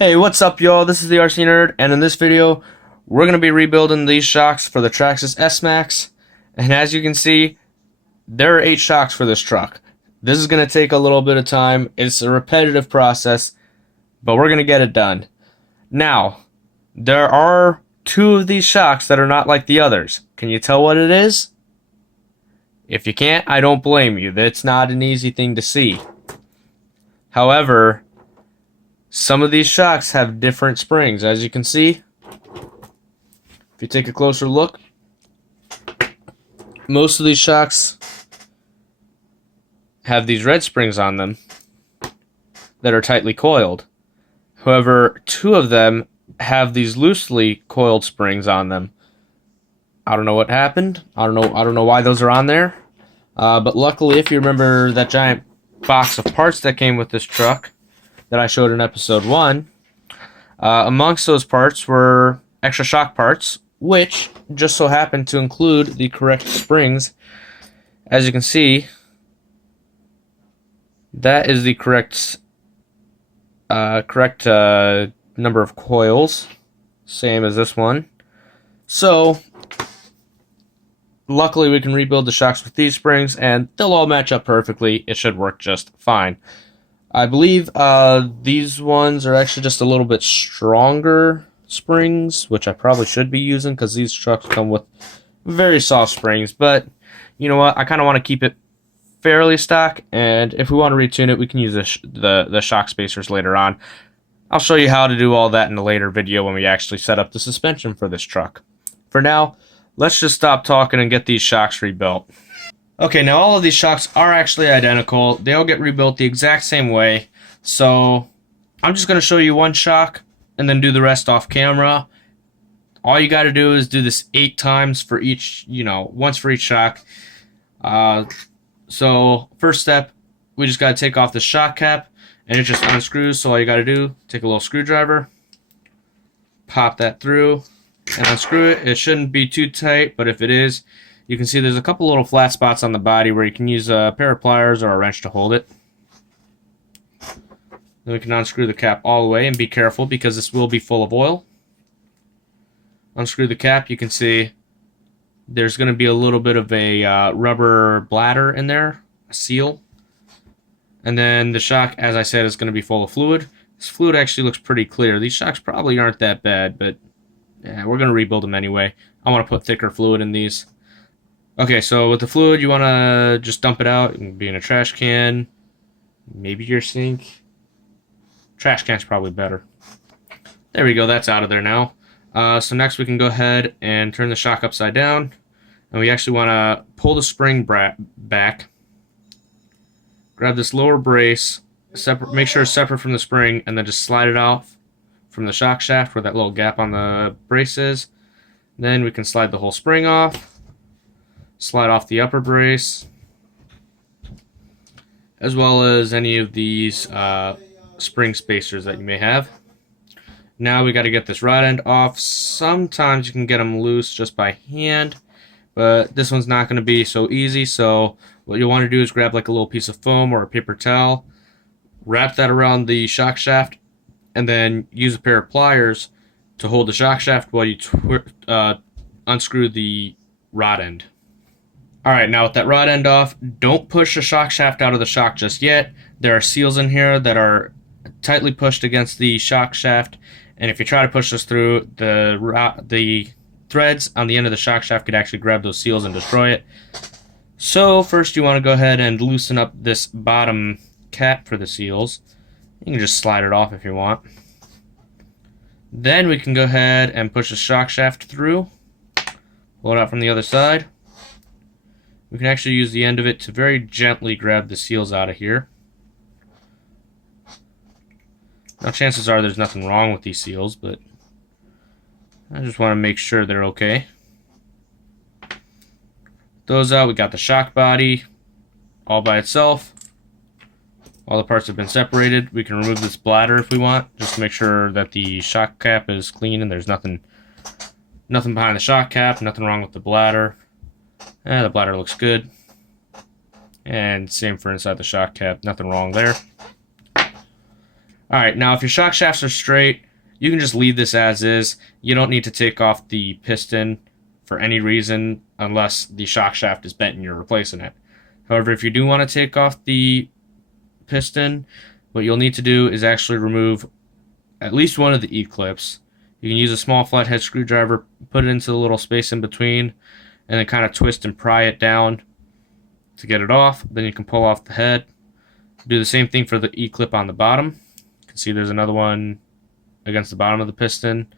Hey, what's up, y'all? This is the RC Nerd, and in this video, we're going to be rebuilding these shocks for the Traxxas S-maxx. And as you can see, there are 8 shocks for this truck. This is going to take a little bit of time. It's a repetitive process, but we're going to get it done. Now, there are 2 of these shocks that are not like the others. Can you tell what it is? If you can't, I don't blame you. That's not an easy thing to see. However, some of these shocks have different springs, as you can see. If you take a closer look, most of these shocks have these red springs on them that are tightly coiled. However, 2 of them have these loosely coiled springs on them. I don't know what happened. I don't know why those are on there. But luckily, if you remember that giant box of parts that came with this truck that I showed in episode 1, amongst those parts were extra shock parts, which just so happened to include the correct springs. As you can see, that is the correct number of coils, same as this one. So luckily we can rebuild the shocks with these springs, and they'll all match up perfectly. It should work just fine. I believe these ones are actually just a little bit stronger springs, which I probably should be using because these trucks come with very soft springs. But you know what? I kind of want to keep it fairly stock, and if we want to retune it, we can use the shock spacers later on. I'll show you how to do all that in a later video when we actually set up the suspension for this truck. For now, let's just stop talking and get these shocks rebuilt. Okay, now all of these shocks are actually identical. They all get rebuilt the exact same way. So I'm just going to show you one shock and then do the rest off camera. All you got to do is do this 8 times for each, once for each shock. So first step, we just got to take off the shock cap, and it just unscrews. So all you got to do, take a little screwdriver, pop that through, and unscrew it. It shouldn't be too tight, but if it is, you can see there's a couple little flat spots on the body where you can use a pair of pliers or a wrench to hold it. Then we can unscrew the cap all the way, and be careful because this will be full of oil. Unscrew the cap, you can see there's going to be a little bit of a rubber bladder in there, a seal. And then the shock, as I said, is going to be full of fluid. This fluid actually looks pretty clear. These shocks probably aren't that bad, but yeah, we're going to rebuild them anyway. I want to put thicker fluid in these. Okay, so with the fluid, you want to just dump it out. It can be in a trash can, maybe your sink. Trash can's probably better. There we go, that's out of there now. So next we can go ahead and turn the shock upside down. And we actually want to pull the spring back. Grab this lower brace, make sure it's separate from the spring, and then just slide it off from the shock shaft where that little gap on the brace is. Then we can slide the whole spring off. Slide off the upper brace, as well as any of these spring spacers that you may have. Now we got to get this rod end off. Sometimes you can get them loose just by hand, but this one's not going to be so easy. So what you want to do is grab like a little piece of foam or a paper towel, wrap that around the shock shaft, and then use a pair of pliers to hold the shock shaft while you unscrew the rod end. Alright, now with that rod end off, don't push the shock shaft out of the shock just yet. There are seals in here that are tightly pushed against the shock shaft, and if you try to push this through, the threads on the end of the shock shaft could actually grab those seals and destroy it. So first you want to go ahead and loosen up this bottom cap for the seals. You can just slide it off if you want. Then we can go ahead and push the shock shaft through, pull it out from the other side. We can actually use the end of it to very gently grab the seals out of here. Now chances are there's nothing wrong with these seals, but I just want to make sure they're okay. Those out, we got the shock body all by itself. All the parts have been separated. We can remove this bladder if we want, just to make sure that the shock cap is clean and there's nothing behind the shock cap, nothing wrong with the bladder. The bladder looks good. And same for inside the shock cap, nothing wrong there. Alright, now if your shock shafts are straight, you can just leave this as is. You don't need to take off the piston for any reason unless the shock shaft is bent and you're replacing it. However, if you do want to take off the piston, what you'll need to do is actually remove at least one of the E-clips. You can use a small flathead screwdriver, put it into the little space in between, and then kind of twist and pry it down to get it off. Then you can pull off the head. Do the same thing for the E-clip on the bottom. You can see there's another one against the bottom of the piston.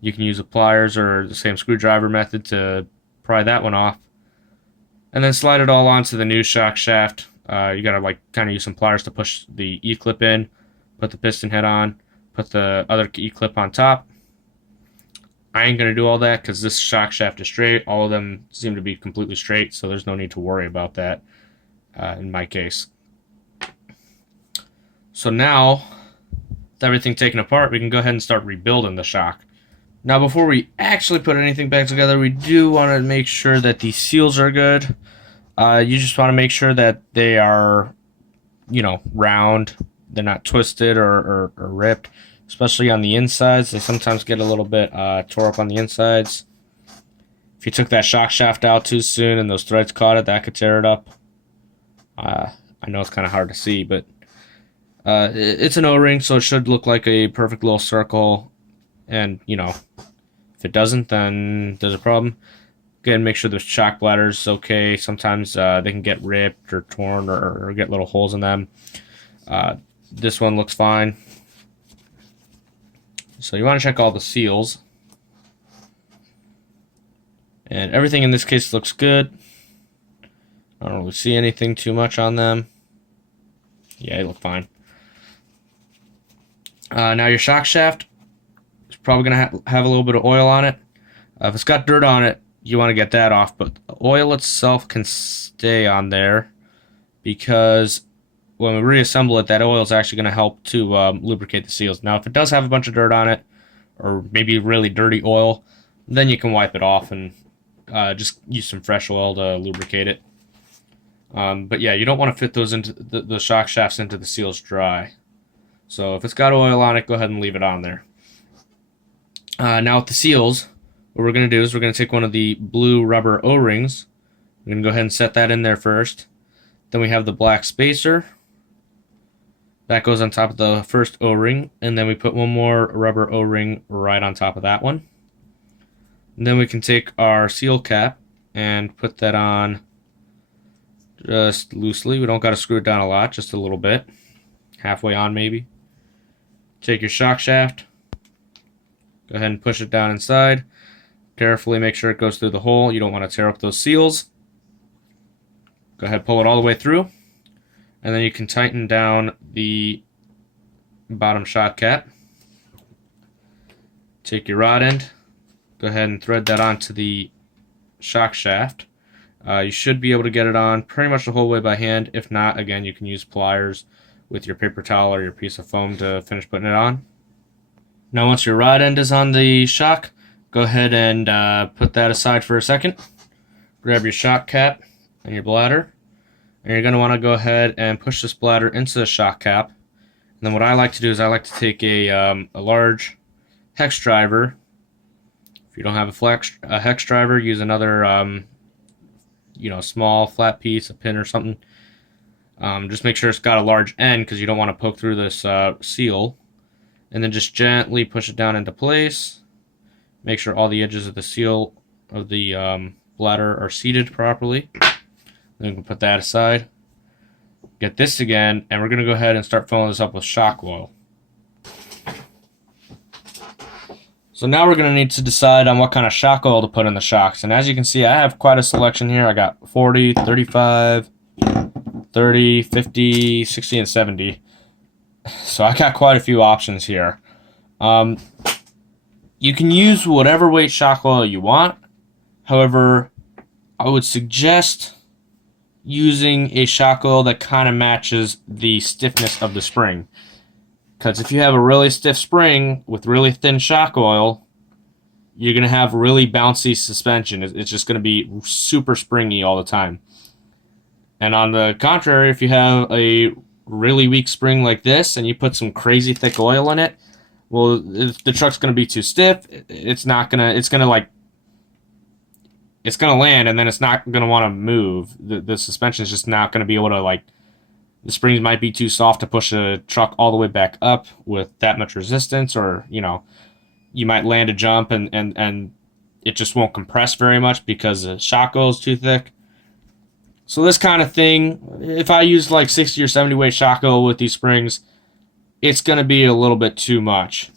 You can use the pliers or the same screwdriver method to pry that one off. And then slide it all onto the new shock shaft. You gotta like kind of use some pliers to push the E-clip in, put the piston head on, put the other E-clip on top. I ain't gonna do all that because this shock shaft is straight. All of them seem to be completely straight, so there's no need to worry about that in my case. So now, with everything taken apart, we can go ahead and start rebuilding the shock. Now, before we actually put anything back together, we do want to make sure that the seals are good. You just want to make sure that they are, round. They're not twisted or ripped, especially on the insides. They sometimes get a little bit tore up on the insides. If you took that shock shaft out too soon and those threads caught it, that could tear it up. I know it's kind of hard to see, but it's an O-ring, so it should look like a perfect little circle. And, if it doesn't, then there's a problem. Again, make sure the shock bladder's okay. Sometimes they can get ripped or torn or get little holes in them. This one looks fine. So you want to check all the seals. And everything in this case looks good. I don't really see anything too much on them. Yeah, they look fine. Now your shock shaft is probably going to have a little bit of oil on it. If it's got dirt on it, you want to get that off, but the oil itself can stay on there because when we reassemble it, that oil is actually going to help to lubricate the seals. Now, if it does have a bunch of dirt on it, or maybe really dirty oil, then you can wipe it off and just use some fresh oil to lubricate it. But yeah, you don't want to fit those into the shock shafts into the seals dry. So if it's got oil on it, go ahead and leave it on there. Now with the seals, what we're going to do is we're going to take one of the blue rubber O-rings. We're going to go ahead and set that in there first. Then we have the black spacer. That goes on top of the first O-ring. And then we put one more rubber O-ring right on top of that one. And then we can take our seal cap and put that on just loosely. We don't got to screw it down a lot, just a little bit. Halfway on maybe. Take your shock shaft. Go ahead and push it down inside. Carefully make sure it goes through the hole. You don't want to tear up those seals. Go ahead, pull it all the way through. And then you can tighten down the bottom shock cap. Take your rod end. Go ahead and thread that onto the shock shaft. You should be able to get it on pretty much the whole way by hand. If not, again, you can use pliers with your paper towel or your piece of foam to finish putting it on. Now once your rod end is on the shock, go ahead and put that aside for a second. Grab your shock cap and your bladder. And you're going to want to go ahead and push this bladder into the shock cap. And then what I like to do is I like to take a large hex driver. If you don't have a hex driver, use another small flat piece, a pin or something. Just make sure it's got a large end because you don't want to poke through this seal. And then just gently push it down into place. Make sure all the edges of the seal of the bladder are seated properly. Then we can put that aside. Get this again, and we're going to go ahead and start filling this up with shock oil. So now we're going to need to decide on what kind of shock oil to put in the shocks. And as you can see, I have quite a selection here. I got 40, 35, 30, 50, 60, and 70. So I got quite a few options here. You can use whatever weight shock oil you want. However, I would suggest using a shock oil that kind of matches the stiffness of the spring. Because if you have a really stiff spring with really thin shock oil, you're going to have really bouncy suspension. It's just going to be super springy all the time. And on the contrary, if you have a really weak spring like this and you put some crazy thick oil in it, well, if the truck's going to be too stiff, it's going to land, and then it's not going to want to move. The suspension is just not going to be able to, like, the springs might be too soft to push a truck all the way back up with that much resistance, or, you know, you might land a jump and it just won't compress very much because the shock oil is too thick. So this kind of thing, if I use like 60 or 70 weight shock oil with these springs, it's going to be a little bit too much.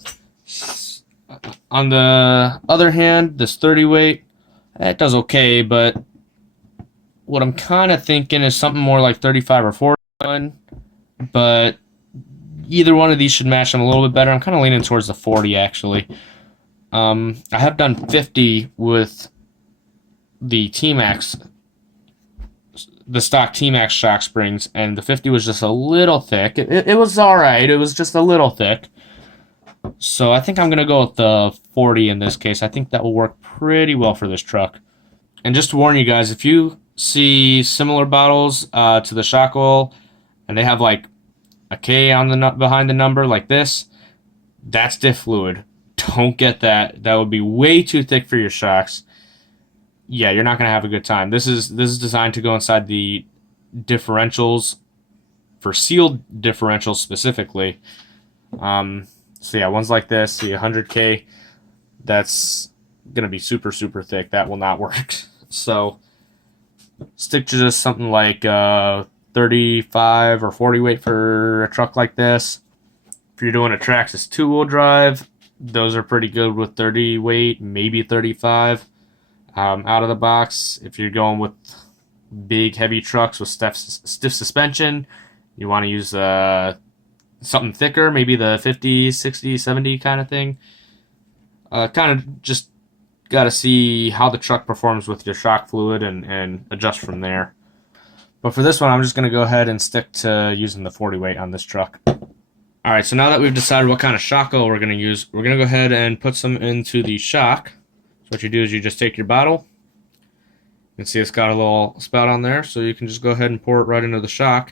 On the other hand, this 30 weight, it does okay, but what I'm kind of thinking is something more like 35 or 41, but either one of these should match them a little bit better. I'm kind of leaning towards the 40, actually. I have done 50 with the T-Max, the stock T-Max shock springs, and the 50 was just a little thick. It was alright, it was just a little thick. So I think I'm going to go with the 40 in this case. I think that will work pretty well for this truck. And just to warn you guys, if you see similar bottles to the shock oil, and they have like a K on the behind the number like this, that's diff fluid. Don't get that. That would be way too thick for your shocks. Yeah, you're not going to have a good time. This is designed to go inside the differentials, for sealed differentials specifically. So yeah, ones like this, see 100K, that's going to be super, super thick. That will not work. So stick to just something like 35 or 40 weight for a truck like this. If you're doing a Traxxas 2-wheel drive, those are pretty good with 30 weight, maybe 35 out of the box. If you're going with big, heavy trucks with stiff suspension, you want to use something thicker, maybe the 50, 60, 70 kind of thing. Kind of just got to see how the truck performs with your shock fluid and adjust from there. But for this one, I'm just going to go ahead and stick to using the 40 weight on this truck. Alright, so now that we've decided what kind of shock oil we're going to use, we're going to go ahead and put some into the shock. So what you do is you just take your bottle. You can see it's got a little spout on there, so you can just go ahead and pour it right into the shock.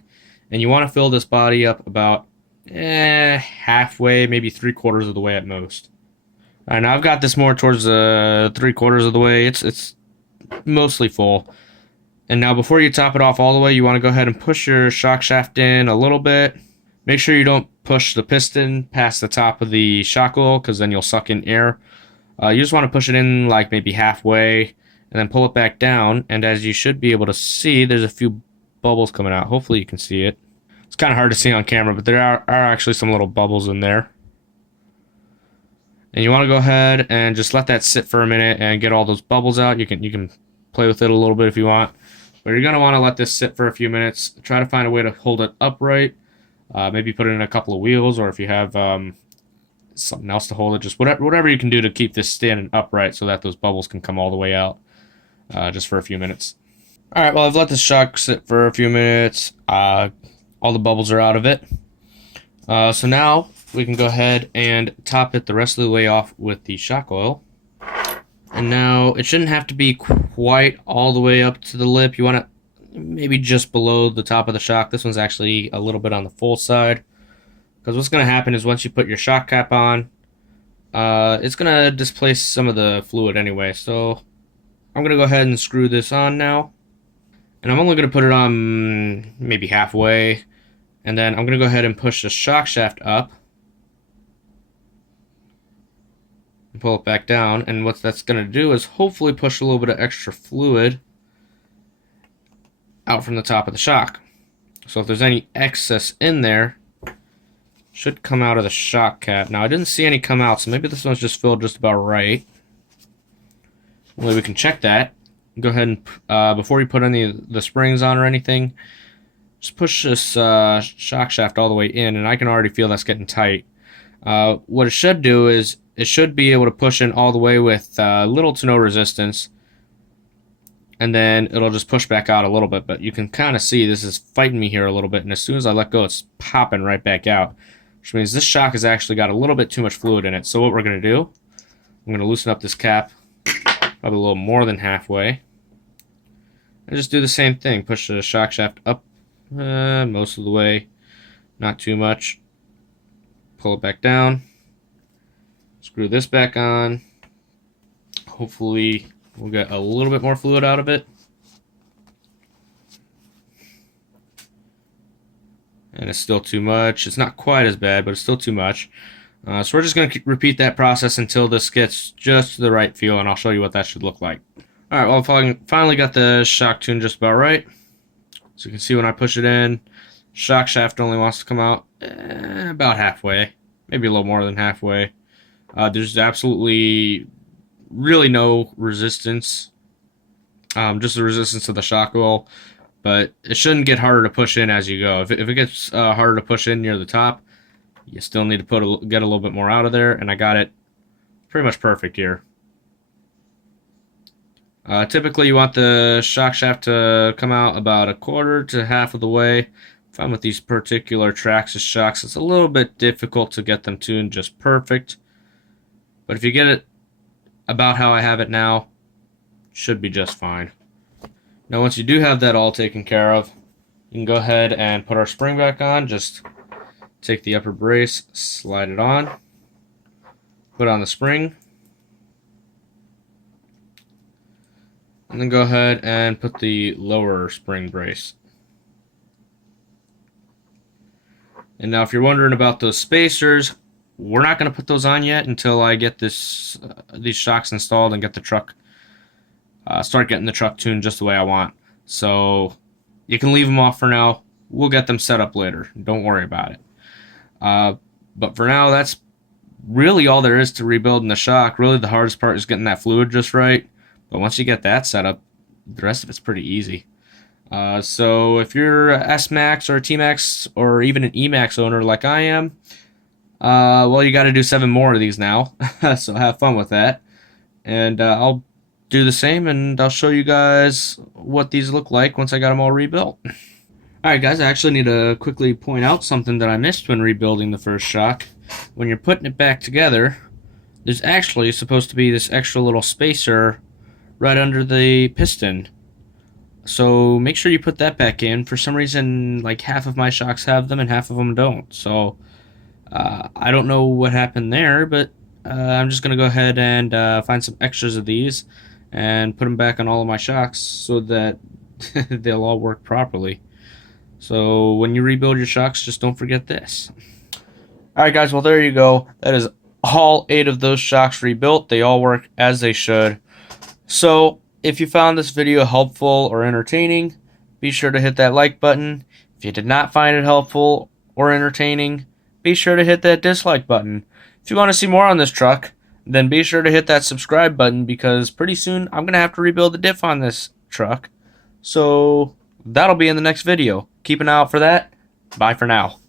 And you want to fill this body up about halfway, maybe 3/4 of the way at most. Alright, now I've got this more towards 3/4 of the way. It's mostly full. And now before you top it off all the way, you want to go ahead and push your shock shaft in a little bit. Make sure you don't push the piston past the top of the shock oil, because then you'll suck in air. You just want to push it in like maybe halfway, and then pull it back down. And as you should be able to see, there's a few bubbles coming out. Hopefully you can see it. It's kind of hard to see on camera, but there are actually some little bubbles in there. And you want to go ahead and just let that sit for a minute and get all those bubbles out. You can play with it a little bit if you want. But you're going to want to let this sit for a few minutes. Try to find a way to hold it upright. Maybe put it in a couple of wheels, or if you have something else to hold it, just whatever you can do to keep this standing upright so that those bubbles can come all the way out just for a few minutes. Alright, well, I've let the shock sit for a few minutes. All the bubbles are out of it. So now we can go ahead and top it the rest of the way off with the shock oil. And now it shouldn't have to be quite all the way up to the lip. You want to maybe just below the top of the shock. This one's actually a little bit on the full side, because what's going to happen is once you put your shock cap on, it's going to displace some of the fluid anyway. So I'm going to go ahead and screw this on now, and I'm only going to put it on maybe halfway, and then I'm going to go ahead and push the shock shaft up and pull it back down. And what that's going to do is hopefully push a little bit of extra fluid out from the top of the shock. So if there's any excess in there, should come out of the shock cap. Now I didn't see any come out, so maybe this one's just filled just about right. Well, we can check that. Go ahead and before you put any of the springs on or anything, just push this shock shaft all the way in, and I can already feel that's getting tight. What it should do is it should be able to push in all the way with little to no resistance, and then it'll just push back out a little bit. But you can kind of see this is fighting me here a little bit, and as soon as I let go, it's popping right back out, which means this shock has actually got a little bit too much fluid in it. So what we're going to do, I'm going to loosen up this cap probably a little more than halfway, and just do the same thing. Push the shock shaft up most of the way, not too much. Pull it back down. Screw this back on. Hopefully we'll get a little bit more fluid out of it. And it's still too much. It's not quite as bad, but it's still too much. So we're just going to repeat that process until this gets just to the right feel, and I'll show you what that should look like. Alright, well, I finally got the shock tuned just about right. So you can see when I push it in, shock shaft only wants to come out about halfway. Maybe a little more than halfway. There's absolutely really no resistance. Just the resistance of the shock oil. But it shouldn't get harder to push in as you go. If it gets harder to push in near the top, you still need to get a little bit more out of there. And I got it pretty much perfect here. Typically, you want the shock shaft to come out about a quarter to half of the way. I find with these particular Traxxas shocks, it's a little bit difficult to get them tuned just perfect. But if you get it about how I have it now, it should be just fine. Now, once you do have that all taken care of, you can go ahead and put our spring back on. Just take the upper brace, slide it on, put on the spring, and then go ahead and put the lower spring brace. And now if you're wondering about those spacers, we're not going to put those on yet until I get these shocks installed and get the truck start getting the truck tuned just the way I want. So you can leave them off for now. We'll get them set up later. Don't worry about it. But for now, that's really all there is to rebuilding the shock. Really, the hardest part is getting that fluid just right. But once you get that set up, the rest of it's pretty easy. So if you're a S-maxx or a T-maxx or even an E-maxx owner like I am, well, you got to do 7 more of these now. So have fun with that. And I'll do the same, and I'll show you guys what these look like once I got them all rebuilt. Alright guys, I actually need to quickly point out something that I missed when rebuilding the first shock. When you're putting it back together, there's actually supposed to be this extra little spacer right under the piston. So make sure you put that back in. For some reason, like half of my shocks have them and half of them don't. So I don't know what happened there, but I'm just going to go ahead and find some extras of these and put them back on all of my shocks so that they'll all work properly. So when you rebuild your shocks, just don't forget this. Alright guys, well there you go. That is all 8 of those shocks rebuilt. They all work as they should. So if you found this video helpful or entertaining, be sure to hit that like button. If you did not find it helpful or entertaining, be sure to hit that dislike button. If you want to see more on this truck, then be sure to hit that subscribe button, because pretty soon I'm going to have to rebuild the diff on this truck. So that'll be in the next video. Keep an eye out for that. Bye for now.